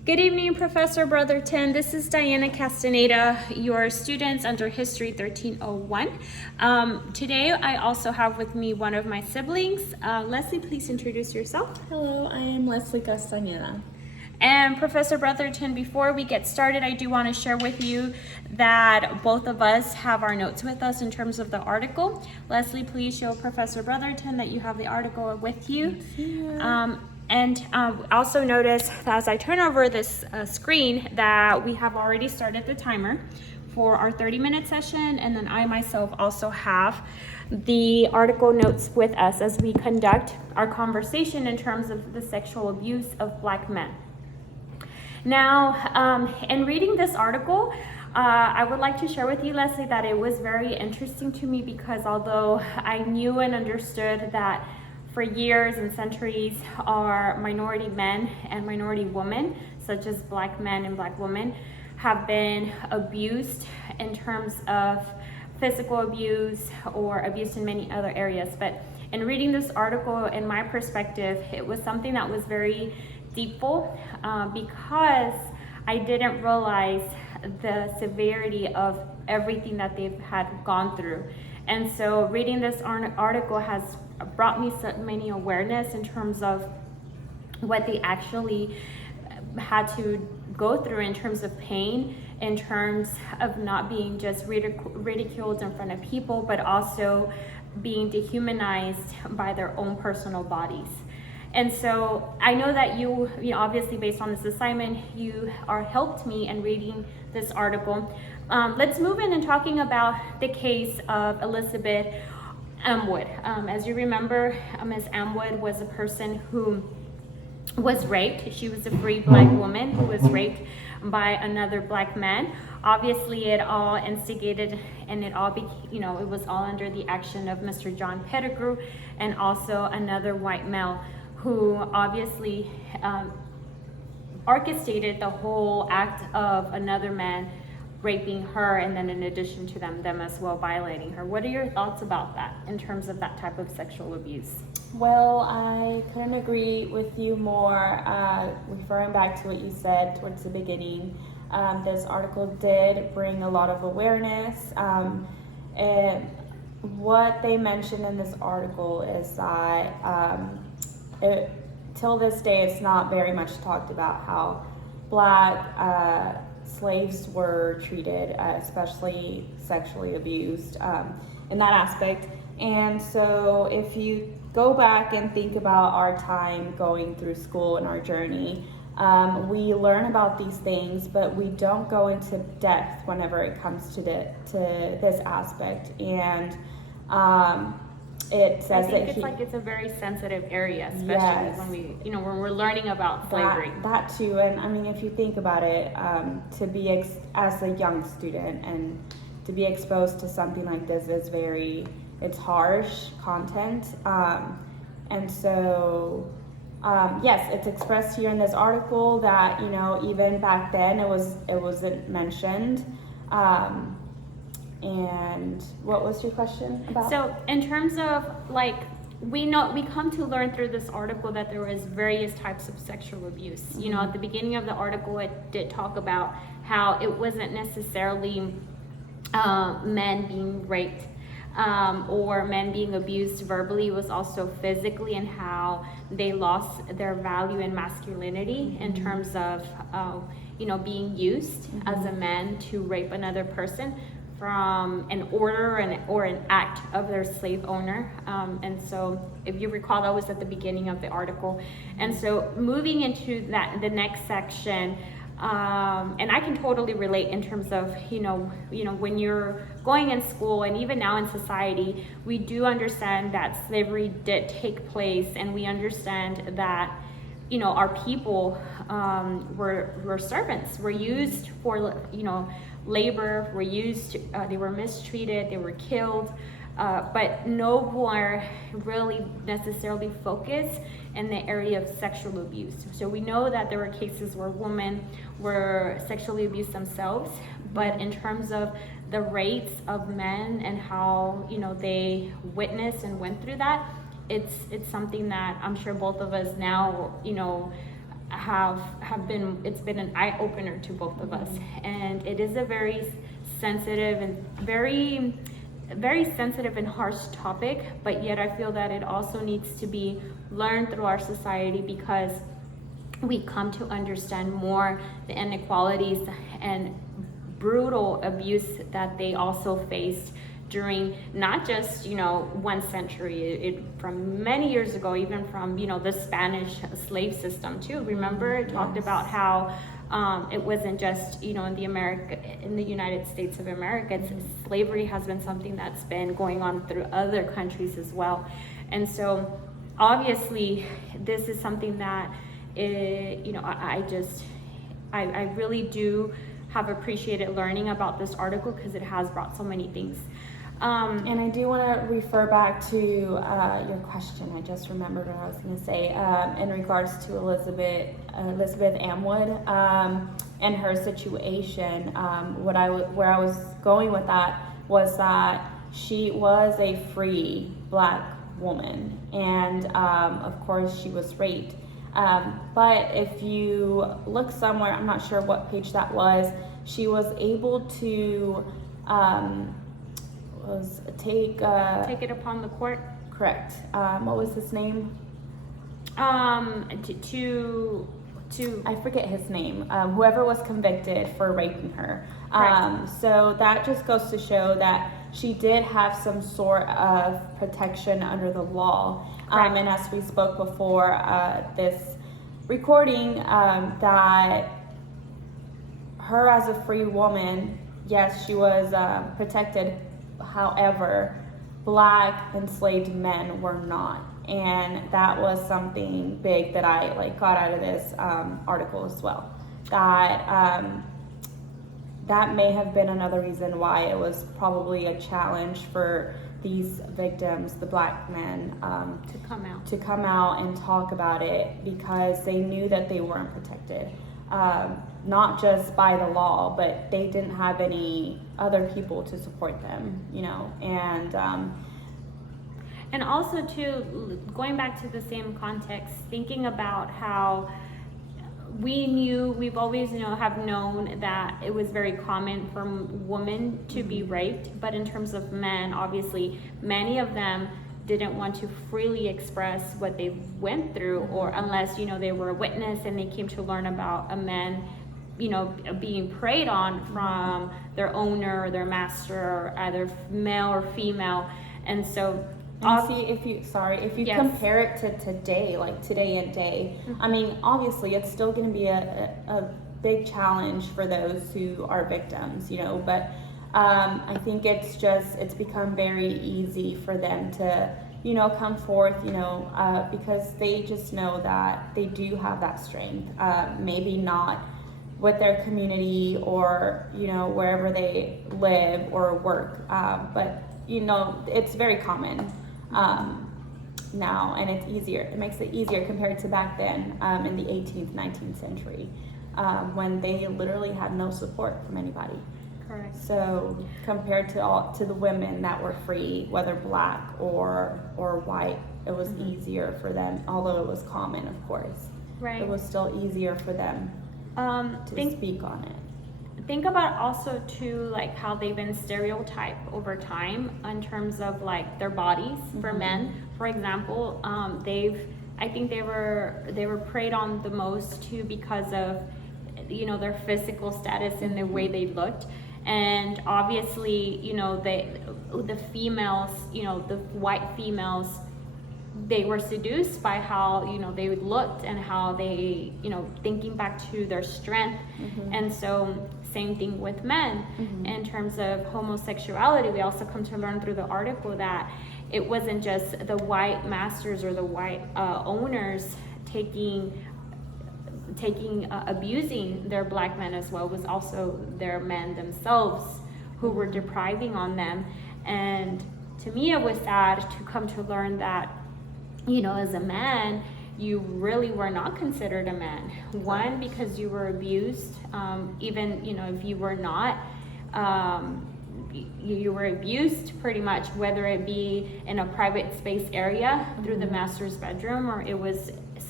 Good evening, Professor Brotherton. This is Diana Castaneda, your students under History 1301. Today, I also have with me one of my siblings. Leslie, please introduce yourself. Hello, I am Leslie Castaneda. And Professor Brotherton, before we get started, I do want to share with you that both of us have our notes with us in terms of the article. Leslie, please show Professor Brotherton that you have the article with you. And also notice that as I turn over this screen that we have already started the timer for our 30-minute session, and then I myself also have the article notes with us as we conduct our conversation in terms of the sexual abuse of Black men. Now, in reading this article, I would like to share with you, Leslie, that it was very interesting to me because although I knew and understood that for years and centuries our minority men and minority women, such as Black men and Black women, have been abused in terms of physical abuse or abuse in many other areas. But in reading this article, in my perspective, it was something that was very deepful because I didn't realize the severity of everything that they've had gone through. And so reading this article has brought me so many awareness in terms of what they actually had to go through in terms of pain, in terms of not being just ridiculed in front of people, but also being dehumanized by their own personal bodies. And so I know that you obviously based on this assignment, you are helped me in reading this article. Let's move in and talking about the case of Elizabeth Amwood. As you remember, Ms. Amwood was a person who was raped. She was a free Black woman who was raped by another Black man. Obviously, it all instigated and it all it was all under the action of Mr. John Pettigrew and also another white male who obviously orchestrated the whole act of another man raping her, and then in addition to them as well violating her. What are your thoughts about that in terms of that type of sexual abuse? Well, I couldn't agree with you more. Referring back to what you said towards the beginning, this article did bring a lot of awareness. And what they mentioned in this article is that till this day, it's not very much talked about how Black slaves were treated, especially sexually abused in that aspect. And so if you go back and think about our time going through school and our journey, we learn about these things, but we don't go into depth whenever it comes to this aspect. And it says it's a very sensitive area, especially when when we're learning about slavery. That too, and I mean, if you think about it, to be as a young student and to be exposed to something like this is it's harsh content, and so yes, it's expressed here in this article that even back then it wasn't mentioned. And what was your question about? So in terms of we come to learn through this article that there was various types of sexual abuse. Mm-hmm. At the beginning of the article, it did talk about how it wasn't necessarily men being raped or men being abused verbally. It was also physically, and how they lost their value in masculinity. Mm-hmm. In terms of being used mm-hmm. as a man to rape another person from an order or an act of their slave owner. And so if you recall, that was at the beginning of the article. And so moving into the next section, and I can totally relate in terms of, when you're going in school and even now in society, we do understand that slavery did take place, and we understand that our people were servants, were used for labor, were used, they were mistreated, they were killed, but no one really necessarily focused in the area of sexual abuse. So we know that there were cases where women were sexually abused themselves, but in terms of the rates of men and how they witnessed and went through that, it's something that I'm sure both of us now have been, it's been an eye opener to both of us, and it is a very sensitive and very sensitive and harsh topic, but yet I feel that it also needs to be learned through our society, because we come to understand more the inequalities and brutal abuse that they also faced during not just, you know, 1 century, it from many years ago, even from, you know, the Spanish slave system too. Remember, it talked about how it wasn't just, you know, in the United States of America. Slavery has been something that's been going on through other countries as well. And so obviously this is something that you know, I really do have appreciated learning about this article, because it has brought so many things. And I do want to refer back to your question. I just remembered what I was going to say in regards to Elizabeth Amwood and her situation. Where I was going with that was that she was a free Black woman, and of course she was raped. But if you look somewhere, I'm not sure what page that was, she was able to take it upon the court. Correct. What was his name? To I forget his name. Whoever was convicted for raping her. So that just goes to show that she did have some sort of protection under the law. And as we spoke before this recording, that her as a free woman, yes, she was protected. However, Black enslaved men were not. And that was something big that I got out of this article as well. That may have been another reason why it was probably a challenge for these victims, the Black men, to come out and talk about it, because they knew that they weren't protected, not just by the law, but they didn't have any other people to support them, you know. And also too, going back to the same context, thinking about how we've always have known that it was very common for women to be raped, but in terms of men, obviously many of them didn't want to freely express what they went through, or unless they were a witness and they came to learn about a man being preyed on from their owner or their master, either male or female. And so if you yes. compare it to today, like today and day, I mean, obviously it's still going to be a big challenge for those who are victims, but I think it's become very easy for them to come forth, because they just know that they do have that strength, maybe not with their community or wherever they live or work, but it's very common now, and it's easier. It makes it easier compared to back then, in the 18th, 19th century, when they literally had no support from anybody. Correct. So compared to the women that were free, whether Black or white, it was easier for them. Although it was common, of course, right, it was still easier for them to speak on it. Think about also too, like how they've been stereotyped over time in terms of like their bodies for men. For example, I think they were preyed on the most too because of their physical status and the way they looked. And obviously, the females, the white females, they were seduced by how they looked and how they thinking back to their strength. And so same thing with men. In terms of homosexuality, we also come to learn through the article that it wasn't just the white masters or the white owners abusing their Black men as well. It was also their men themselves who were depriving on them. And to me, it was sad to come to learn that as a man, you really were not considered a man. One, because you were abused, even if you were not, you were abused pretty much, whether it be in a private space area through the master's bedroom, or it was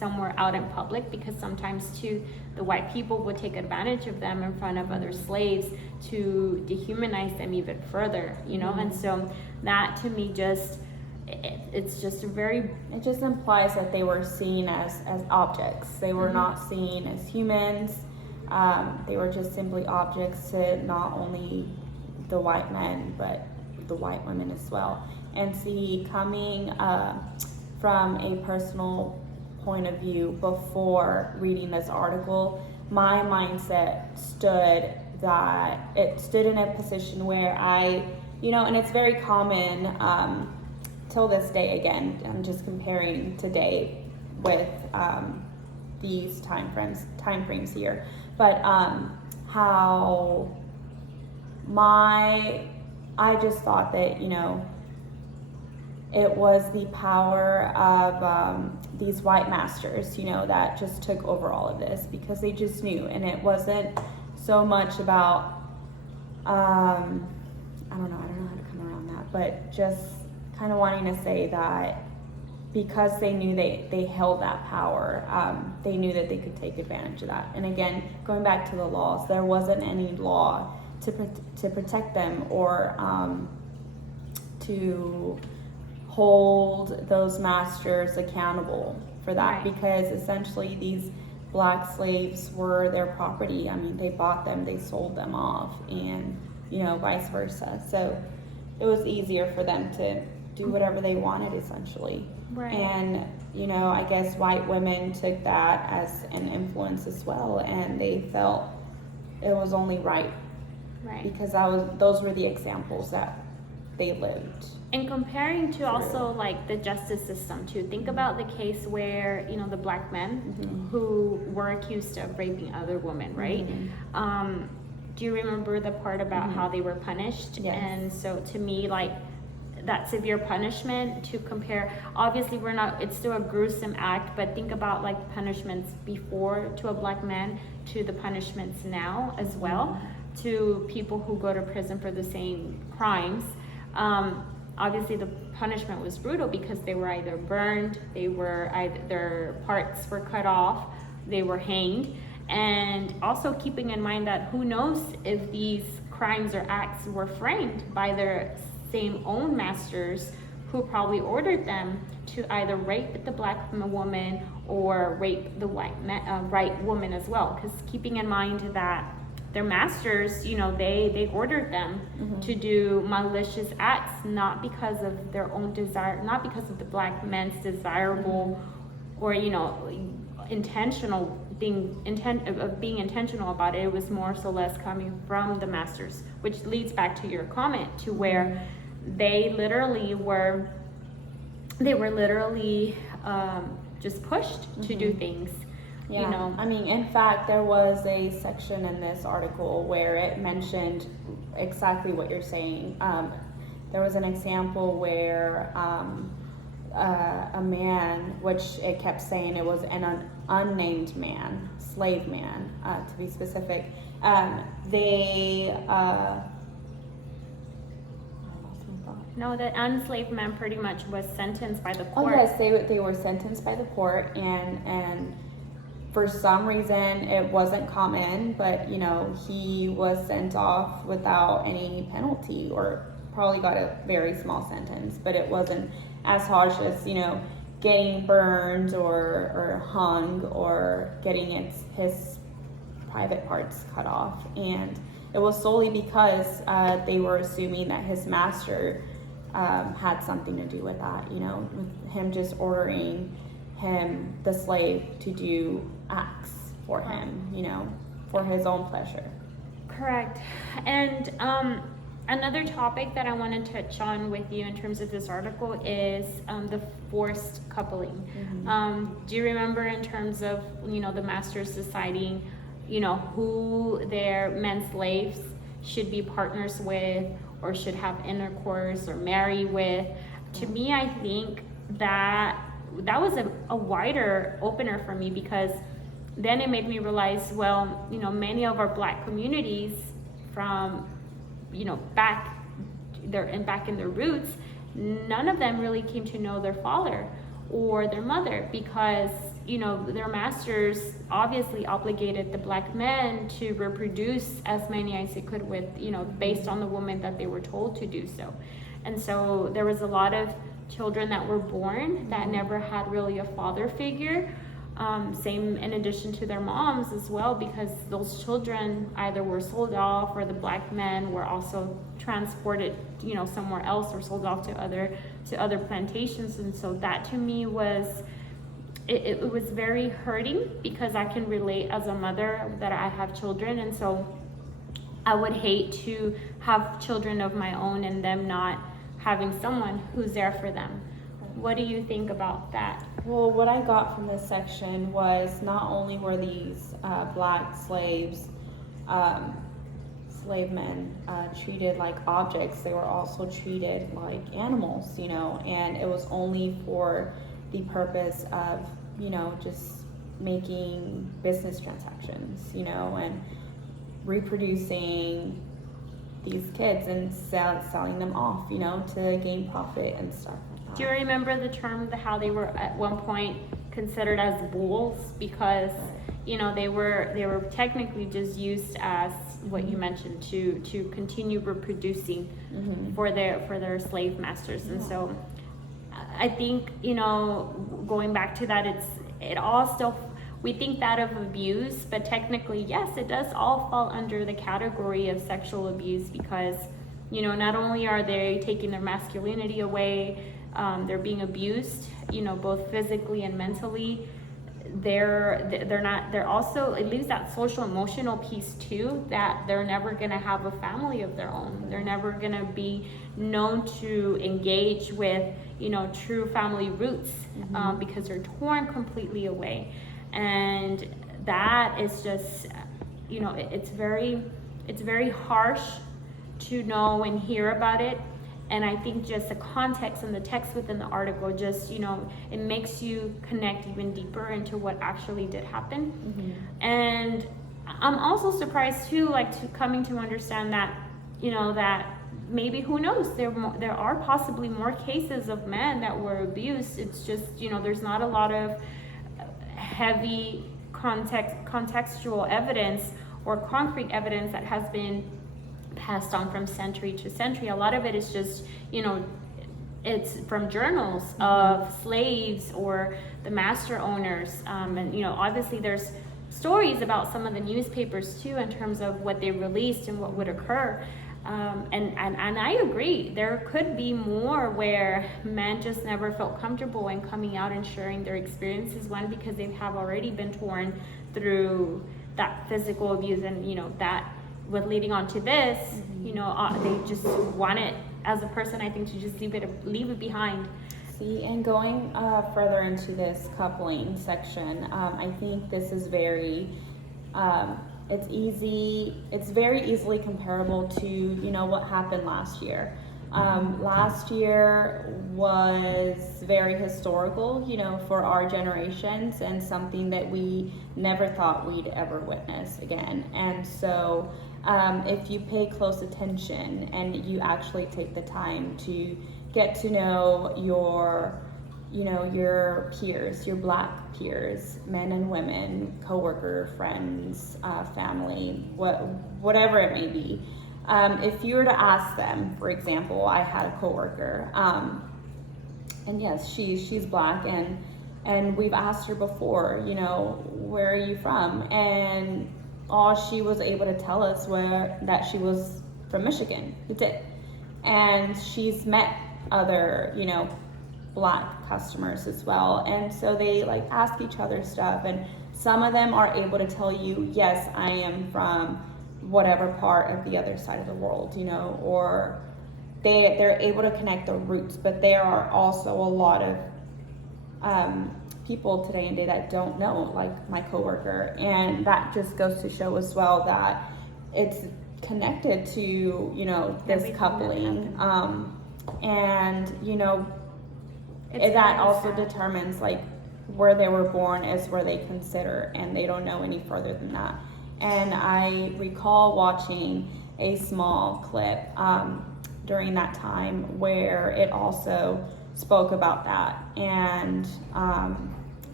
somewhere out in public, because sometimes too the white people would take advantage of them in front of other slaves to dehumanize them even further, you know. And so that to me just it's just a very, it just implies that they were seen as objects. They were not seen as humans. They were just simply objects to not only the white men but the white women as well. And see, coming from a personal point of view, before reading this article, my mindset stood in a position where I, you know, and it's very common till this day. Again, I'm just comparing today with these time frames here, but how I just thought that, you know, it was the power of these white masters, you know, that just took over all of this, because they just knew. And it wasn't so much about I don't know how to come around that, but just kind of wanting to say that because they knew they held that power, they knew that they could take advantage of that. And again, going back to the laws, there wasn't any law to protect them or to hold those masters accountable for that, because essentially these black slaves were their property. I mean, they bought them, they sold them off, and, you know, vice versa. So it was easier for them to do whatever they wanted, essentially. And, you know, I guess white women took that as an influence as well, and they felt it was only right. Because those were the examples that they lived. And comparing to also like the justice system too, think about the case where, you know, the black men who were accused of raping other women, right? Do you remember the part about how they were punished? Yes. And so to me, like, that severe punishment, to compare, obviously it's still a gruesome act, but think about like punishments before to a black man to the punishments now as well to people who go to prison for the same crimes. Obviously the punishment was brutal because they were either burned, their parts were cut off, they were hanged. And also keeping in mind that who knows if these crimes or acts were framed by their same own masters, who probably ordered them to either rape the black woman or rape the white woman as well. Because keeping in mind that their masters, you know, they ordered them to do malicious acts, not because of their own desire, not because of the black men's desirable or, you know, being intentional about it. It was more so less coming from the masters, which leads back to your comment to where they were literally just pushed to do things. Yeah. You know, I mean, in fact, there was a section in this article where it mentioned exactly what you're saying. There was an example where a man, which it kept saying it was an unnamed man, slave man, to be specific. No, the enslaved man pretty much was sentenced by the Oh court. yes, they were sentenced by the court, and for some reason it wasn't common, but you know, he was sent off without any penalty, or probably got a very small sentence, but it wasn't as harsh as, you know, getting burned or hung or getting his private parts cut off. And it was solely because they were assuming that his master had something to do with that, you know, with him just ordering him, the slave, to do acts for him, you know, for his own pleasure. Correct. And another topic that I want to touch on with you in terms of this article is the forced coupling. Do you remember in terms of, you know, the masters deciding, you know, who their men slaves should be partners with or should have intercourse or marry with? To me, I think that was a wider opener for me, because then it made me realize, well, you know, many of our black communities from, you know, back in their roots, none of them really came to know their father or their mother, because their masters obviously obligated the black men to reproduce as many as they could with, based on the woman that they were told to do so. And so there was a lot of children that were born that never had really a father figure. Same in addition to their moms as well, because those children either were sold off, or the black men were also transported, somewhere else, or sold off to other plantations. And so that to me was, it was very hurting, because I can relate as a mother that I have children, and so I would hate to have children of my own and them not having someone who's there for them. What do you think about that? Well, what I got from this section was not only were these black slaves, slave men, treated like objects, they were also treated like animals, and it was only for the purpose of, just making business transactions, and reproducing these kids and selling them off, to gain profit and stuff. Do you remember the term, how they were at one point considered as bulls, because they were technically just used as what you mentioned to continue reproducing for their slave masters. And so I think, going back to that, it all still, we think that of abuse, but technically, yes, it does all fall under the category of sexual abuse, because not only are they taking their masculinity away, they're being abused, both physically and mentally. They're also, it leaves that social emotional piece too, that they're never going to have a family of their own. They're never going to be known to engage with, true family roots, because they're torn completely away. And that is just, it's very harsh to know and hear about it. And I think just the context and the text within the article just, it makes you connect even deeper into what actually did happen. And I'm also surprised too, coming to understand that, that maybe, who knows, there are possibly more cases of men that were abused. It's just, there's not a lot of heavy contextual evidence or concrete evidence that has been passed on from century to century. A lot of it is just, it's from journals of slaves or the master owners. And, obviously there's stories about some of the newspapers too, in terms of what they released and what would occur. And I agree, there could be more where men just never felt comfortable in coming out and sharing their experiences, one, because they have already been torn through that physical abuse, and that with leading on to this, they just want it as a person, I think, to just leave it behind. See, and going further into this coupling section, I think this is very, it's very easily comparable to, what happened last year. Last year was very historical, for our generations, and something that we never thought we'd ever witness again. And so if you pay close attention and you actually take the time to get to know your peers, your black peers, men and women, coworker, friends, family, whatever it may be. If you were to ask them, for example, I had a coworker, and yes, she's black, and we've asked her before, where are you from? And all she was able to tell us that she was from Michigan. That's it. And she's met other, black customers as well. And so they ask each other stuff, and some of them are able to tell you, yes, I am from whatever part of the other side of the world, or they're able to connect their roots. But there are also a lot of people today and day that don't know, like my coworker, and that just goes to show as well that it's connected to this coupling, and that also determines where they were born is where they consider, and they don't know any further than that. And I recall watching a small clip during that time where it also spoke about that, and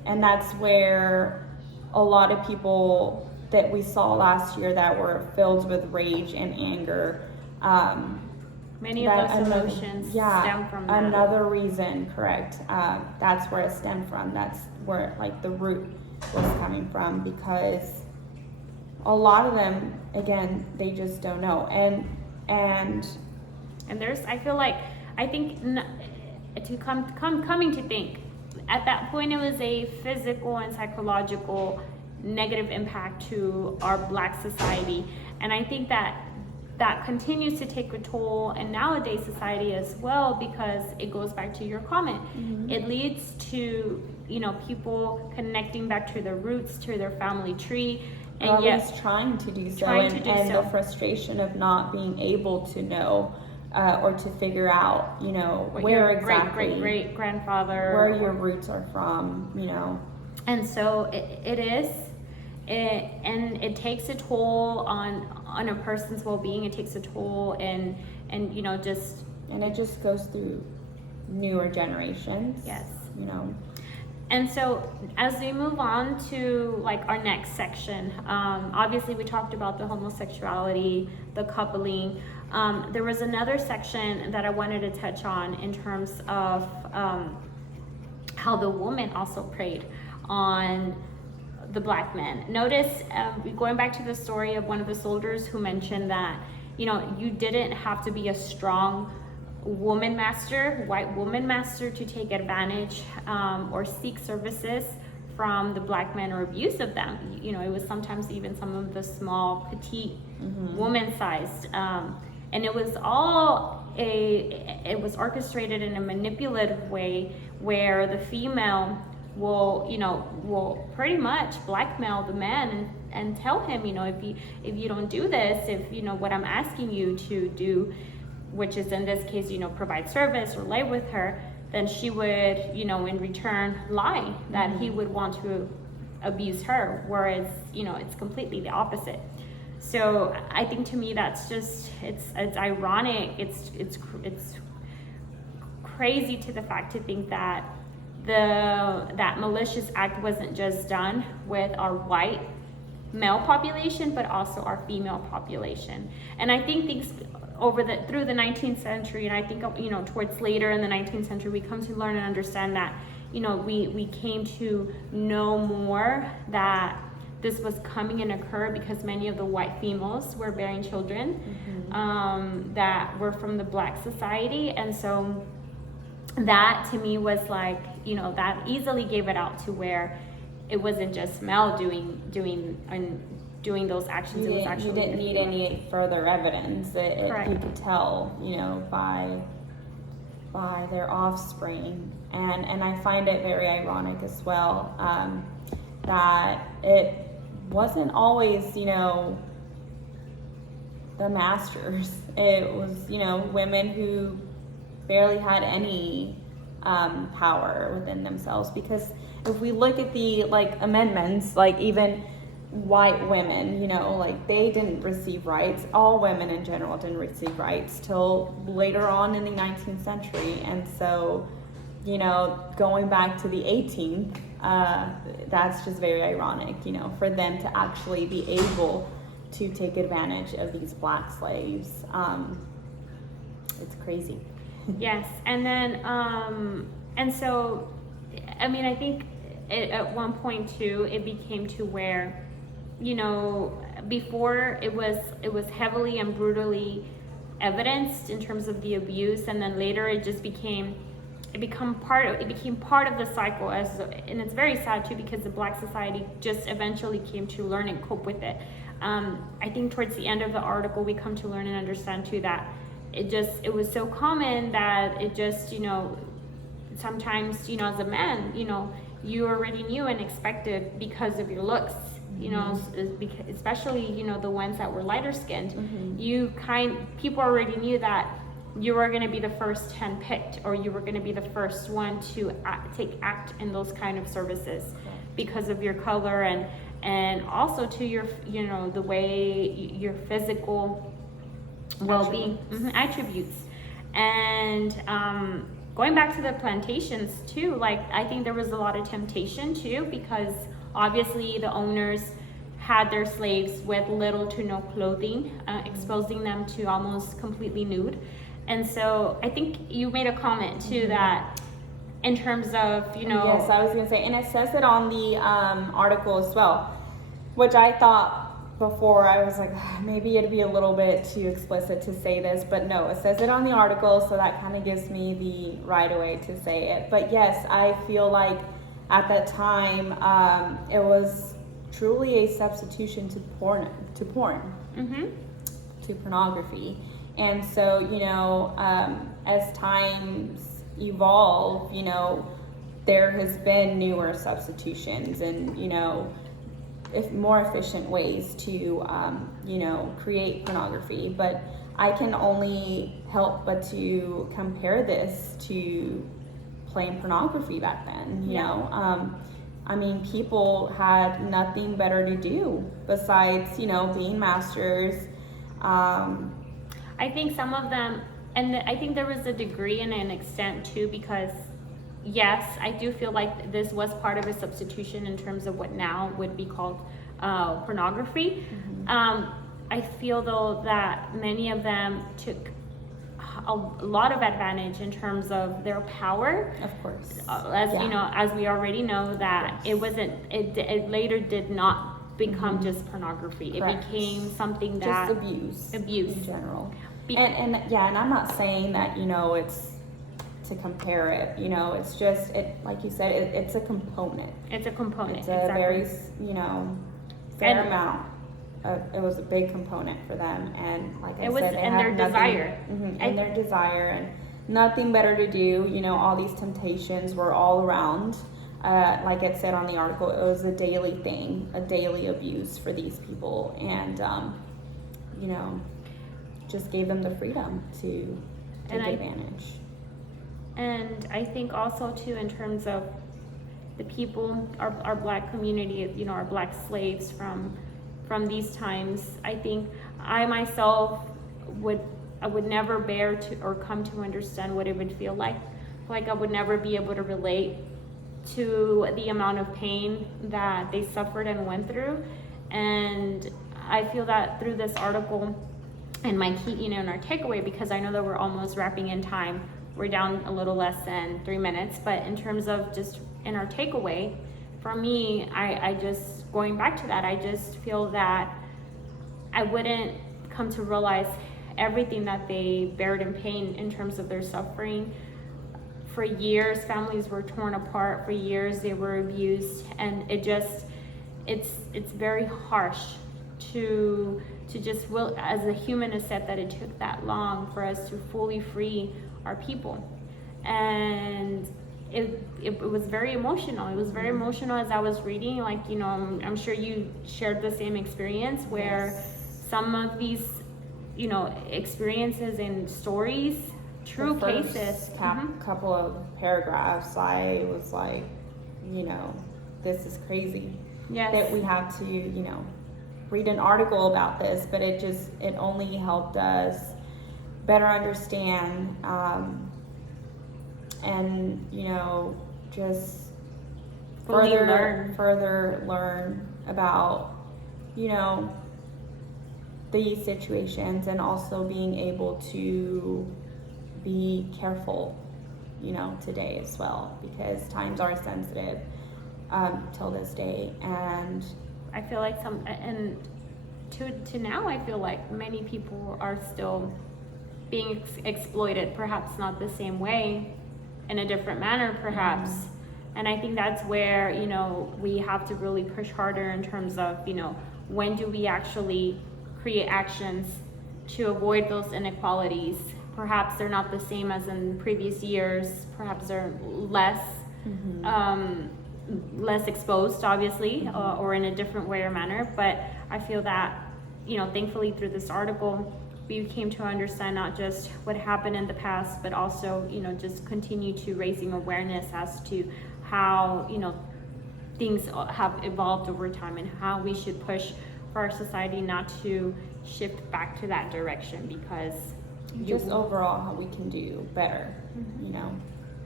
and that's where a lot of people that we saw last year that were filled with rage and anger. Many of those emotions stem from that. Another reason, correct. That's where it stemmed from. That's where like the root was coming from, because a lot of them, again, they just don't know. And there's, coming to think, at that point it was a physical and psychological negative impact to our Black society, and I think that continues to take a toll in nowadays society as well, because it goes back to your comment. It leads to, you know, people connecting back to their roots, to their family tree, and yet trying to do so, and the frustration of not being able to know or to figure out, you know, what where your exactly great grandfather, where your roots are from, you know. And so it takes a toll on a person's well-being. It takes a toll, and you know, and it just goes through newer generations. Yes. You know. And so as we move on to like our next section, obviously we talked about the homosexuality, the coupling. There was another section that I wanted to touch on in terms of how the woman also preyed on the Black men. Notice, going back to the story of one of the soldiers who mentioned that, you know, you didn't have to be a strong white woman master to take advantage or seek services from the Black men or abuse of them. You know, it was sometimes even some of the small, petite, woman-sized, and it was orchestrated in a manipulative way where the female will pretty much blackmail the man and tell him, you know, if you don't do this, if you know what I'm asking you to do, which is in this case, you know, provide service or lay with her, then she would, you know, in return lie that he would want to abuse her, whereas, you know, it's completely the opposite. So I think to me that's just it's ironic. It's crazy to the fact to think that that malicious act wasn't just done with our white male population, but also our female population. And I think things through the 19th century, and I think, you know, towards later in the 19th century, we come to learn and understand that, you know, we came to know more that this was coming and occur because many of the white females were bearing children that were from the Black society. And so that to me was like, you know, that easily gave it out to where it wasn't just Mel doing those actions. It was actually, you didn't need any further evidence. You could tell, you know, by their offspring, and I find it very ironic as well, that it wasn't always, you know, the masters. It was, you know, women who barely had any power within themselves. Because if we look at the like amendments, like even white women, you know, like they didn't receive rights. All women in general didn't receive rights till later on in the 19th century. And so, you know, going back to the 18th, that's just very ironic, you know, for them to actually be able to take advantage of these Black slaves. It's crazy. Yes, and then, and so, I mean, I think at one point too, it became to where, you know, before it was heavily and brutally evidenced in terms of the abuse, and then later it just became part of the cycle. And it's very sad too, because the Black society just eventually came to learn and cope with it. I think towards the end of the article, we come to learn and understand too that it was so common that it just, you know, sometimes, you know, as a man, you know, you already knew and expected because of your looks, you know, especially, you know, the ones that were lighter skinned, people already knew that you were going to be the first handpicked, or you were going to be the first one to take act in those kind of services because of your color, and also to your, you know, the way your physical well-being attributes. And going back to the plantations too, like I think there was a lot of temptation too, because obviously the owners had their slaves with little to no clothing, exposing them to almost completely nude. And so I think you made a comment too that in terms of, you know. Yes, I was going to say, and it says it on the article as well, which I thought before, I was like, maybe it'd be a little bit too explicit to say this, but no, it says it on the article, so that kind of gives me the right of way to say it. But yes, I feel like at that time, it was truly a substitution to porn, to pornography. And so, you know, as times evolve, you know, there has been newer substitutions and, you know, more efficient ways to, you know, create pornography. But I can only help but to compare this to plain pornography back then, you know. I mean, people had nothing better to do besides, you know, being masters. I think some of them, and I think there was a degree and an extent too, because yes, I do feel like this was part of a substitution in terms of what now would be called pornography. I feel though that many of them took a lot of advantage in terms of their power. Of course. As you know, as we already know, that it wasn't, it later did not become just pornography. Correct. It became something that just abuse in general. And I'm not saying that, you know, it's to compare it, you know, it's just, it, like you said, it's a component. It's a component. It's a very, you know, fair amount. It was a big component for them, and like I said, they and had their nothing, desire, and their desire, and nothing better to do. You know, all these temptations were all around. Like it said on the article, it was a daily thing, a daily abuse for these people, and you know, just gave them the freedom to take advantage. And I think also too, in terms of the people, our black community, you know, our black slaves from these times, I think I myself would never bear to or come to understand what it would feel like. Like I would never be able to relate to the amount of pain that they suffered and went through. And I feel that through this article and my key, you know, and our takeaway, because I know that we're almost wrapping in time. We're down a little less than 3 minutes, but in terms of just in our takeaway, for me, I just, going back to that, I just feel that I wouldn't come to realize everything that they bared in pain in terms of their suffering. For years, families were torn apart. For years, they were abused, and it's very harsh to just will, as a human, accept that it took that long for us to fully free our people. And it was very emotional. It was very emotional as I was reading. Like, you know, I'm sure you shared the same experience where some of these, you know, experiences and stories, true cases. Couple of paragraphs, I was like, you know, this is crazy. Yes. That we have to, you know, read an article about this, but it only helped us better understand, and, you know, just further learn about, you know, these situations, and also being able to be careful, you know, today as well, because times are sensitive till this day. And I feel like to now, I feel like many people are still being exploited, perhaps not the same way, in a different manner perhaps. And I think that's where, you know, we have to really push harder in terms of, you know, when do we actually create actions to avoid those inequalities. Perhaps they're not the same as in previous years, perhaps they're less less exposed, obviously, or in a different way or manner. But I feel that, you know, thankfully through this article, we came to understand not just what happened in the past, but also, you know, just continue to raising awareness as to how, you know, things have evolved over time, and how we should push for our society not to shift back to that direction, because just overall how we can do better, you know.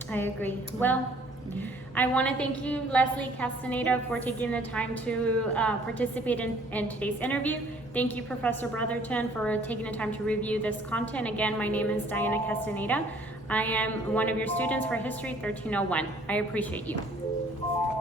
I agree. Well, I want to thank you, Leslie Castaneda, for taking the time to participate in today's interview. Thank you, Professor Brotherton, for taking the time to review this content. Again, my name is Diana Castaneda. I am one of your students for History 1301. I appreciate you.